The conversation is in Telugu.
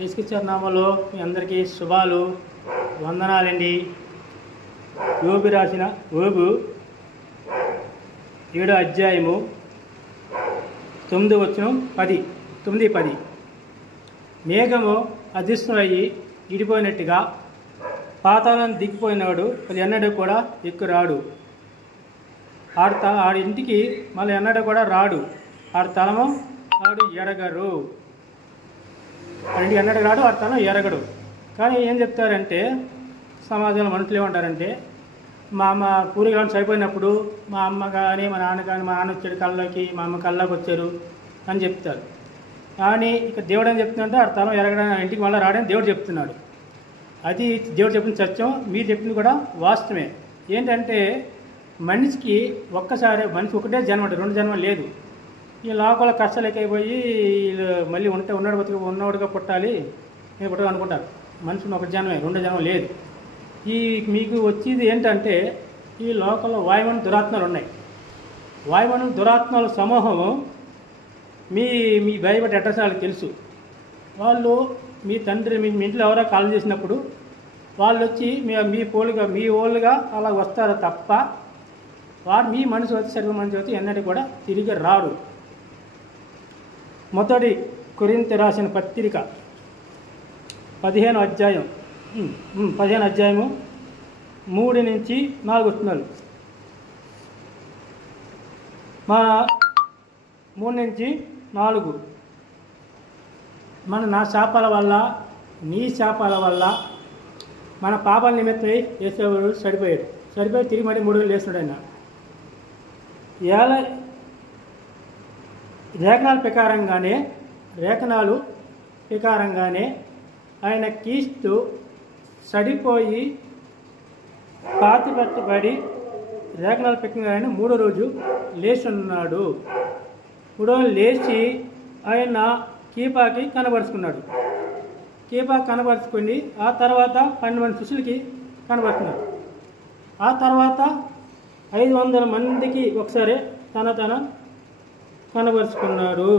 యేసుక్రీస్తు నామములో మీ అందరికీ శుభాలు వందనాలండి. యోబు రాసిన యోబు 7వ అధ్యాయము 9-10 మేఘము అదృశ్యమయ్యి ఇడిపోయినట్టుగా పాతాళం దిగిపోయినాడు మళ్ళీ ఎన్నడూ కూడా ఎక్కురాడు. ఆడి ఇంటికి మళ్ళీ ఎన్నడూ కూడా రాడు. ఆడి తలము ఆడు ఎరగరు. ఆడింటికి ఎన్నడూ రాడు, ఆడి తలం ఎరగడు. కానీ ఏం చెప్తారంటే సమాజంలో మనుషులు ఏమంటారంటే, మా అమ్మ పూరిగా చనిపోయినప్పుడు మా అమ్మ కానీ మా నాన్న కానీ మా నాన్న వచ్చాడు కళ్ళకి, మా అమ్మ కళ్ళకి వచ్చారు అని చెప్తారు. కానీ ఇక దేవుడు అని చెప్తుందంటే ఆడి తలం ఎరగడానికి ఇంటికి మళ్ళీ రాడని దేవుడు చెప్తున్నాడు. అది దేవుడు చెప్పిన సత్యం, మీరు చెప్పింది కూడా వాస్తవమే. ఏంటంటే మనిషికి ఒక్కసారి మనిషి ఒకటే జన్మ, 2 జన్మలు లేదు. ఈ లోపల కష్టాలు ఎక్కైపోయి మళ్ళీ ఉన్నవాడుగా పుట్టాలి, నేను పుట్టాలి అనుకుంటారు. మనిషిని ఒక జన్మే, 2 జన్మలు లేదు. మీకు వచ్చేది ఏంటంటే ఈ లోకంలో వాయుమని దురాత్మలు ఉన్నాయి. వాయుమని దురాత్మల సమూహము మీ భయపడి అడ్రస్ వాళ్ళకి తెలుసు. వాళ్ళు మీ తండ్రి మీ ఇంట్లో ఎవరో కాల్ చేసినప్పుడు వాళ్ళు వచ్చి మీ ఓళ్ళుగా అలా వస్తారు తప్ప వారు మీ మనసు వచ్చి శరీర మనసు వచ్చి ఎన్నటి కూడా తిరిగి రాడు. మొదటి కొరింథీ రాసిన పత్రిక 15వ అధ్యాయం 3-4 వస్తున్నారు. మన 3-4 నా శాపాల వల్ల నీ శాపాల వల్ల మన పాపాల నిమిత్తమై యేసువాడు చనిపోయి తిరిగి మళ్ళీ 3 రోజులు లేస్తున్నాడు. ఆయన లేఖనాలు ప్రకారంగానే ఆయన క్రీస్తు చనిపోయి పాతిపెట్టబడి లేఖనాల ప్రకారంగానే 3వ రోజు లేచి ఉన్నాడు. 3వ రోజు లేచి ఆయన కీపాకి కనబరుచుకున్నాడు. కీపాకి కనబరుచుకుని ఆ తర్వాత 12 మంది శిష్యులకి కనబడుతున్నాడు. ఆ తర్వాత 500 మందికి ఒకసారి తన కనబరుచుకున్నాడు.